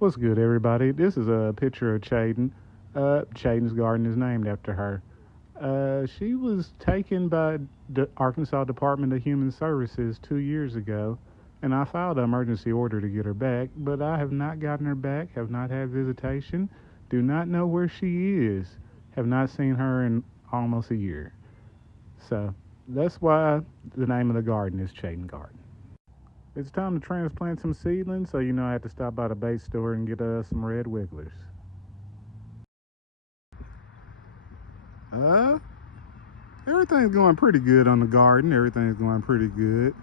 What's good, everybody? This is a picture of Cheyden. Cheyden's garden is named after her. She was taken by the Arkansas Department of Human Services 2 years ago, and I filed an emergency order to get her back, but I have not gotten her back, have not had visitation, do not know where she is, have not seen her in almost a year. So that's why the name of the garden is Cheyden Garden. It's time to transplant some seedlings, so I have to stop by the bait store and get some red wigglers. Uh, Everything's going pretty good on the garden. Everything's going pretty good.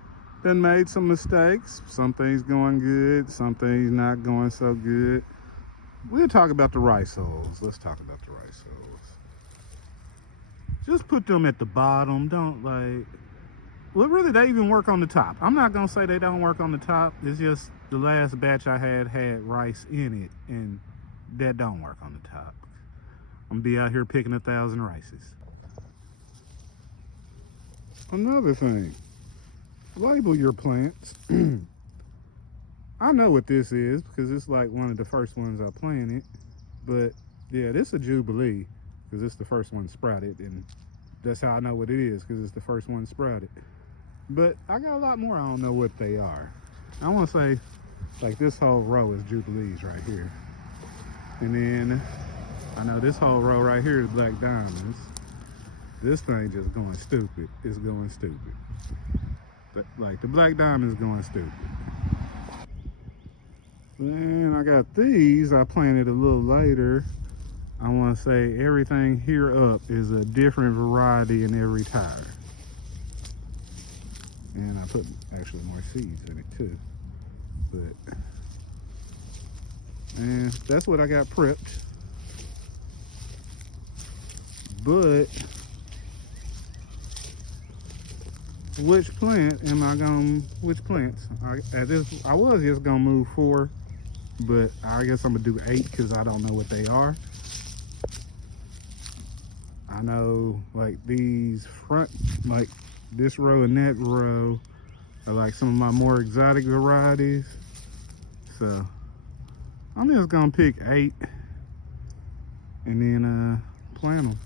Done made some mistakes. Some things going good, some things not going so good. We'll talk about the rice holes. Let's talk about the rice holes. Just put them at the bottom. Well, really, they even work on the top. I'm not gonna say they don't work on the top. It's just the last batch I had rice in it, and that don't work on the top. I'm gonna be out here picking 1,000 rices. Another thing, label your plants. I know what this is because it's like one of the first ones I planted. But yeah, this is a Jubilee because it's the first one sprouted, and that's how I know what it is because it's the first one sprouted. But I got a lot more I don't know what they are. I want to say, like, this whole row is Jubilees right here. And then, I know this whole row right here is Black Diamonds. This thing just going stupid. It's going stupid. But, like, the Black Diamond is going stupid. Then I got these I planted a little later. I want to say everything here up is a different variety in every tire. And I put actually more seeds in it too. But, and that's what I got prepped. But, which plants? I was just gonna move 4, but I guess I'm gonna do 8 because I don't know what they are. I know, like, these front, like this row and that row are like some of my more exotic varieties. So I'm just gonna pick 8 and then plant them.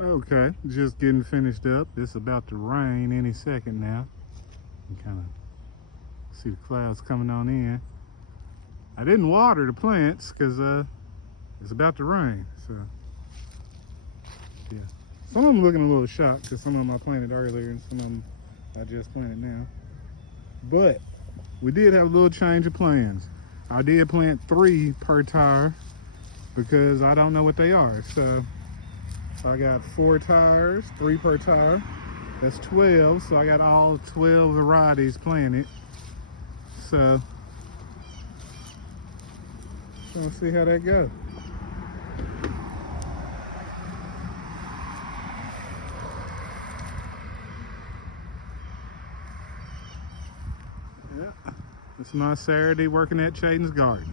Okay, just getting finished up. It's about to rain any second now. You kind of see the clouds coming on in. I didn't water the plants because it's about to rain. So yeah, some of them looking a little shocked because some of them I planted earlier and some of them I just planted now. But we did have a little change of plans. I did plant 3 per tire because I don't know what they are. So I got 4 tires, 3 per tire. That's 12, so I got all 12 varieties planted. So, we'll see how that goes. Yeah, it's my Saturday working at Cheyden's garden.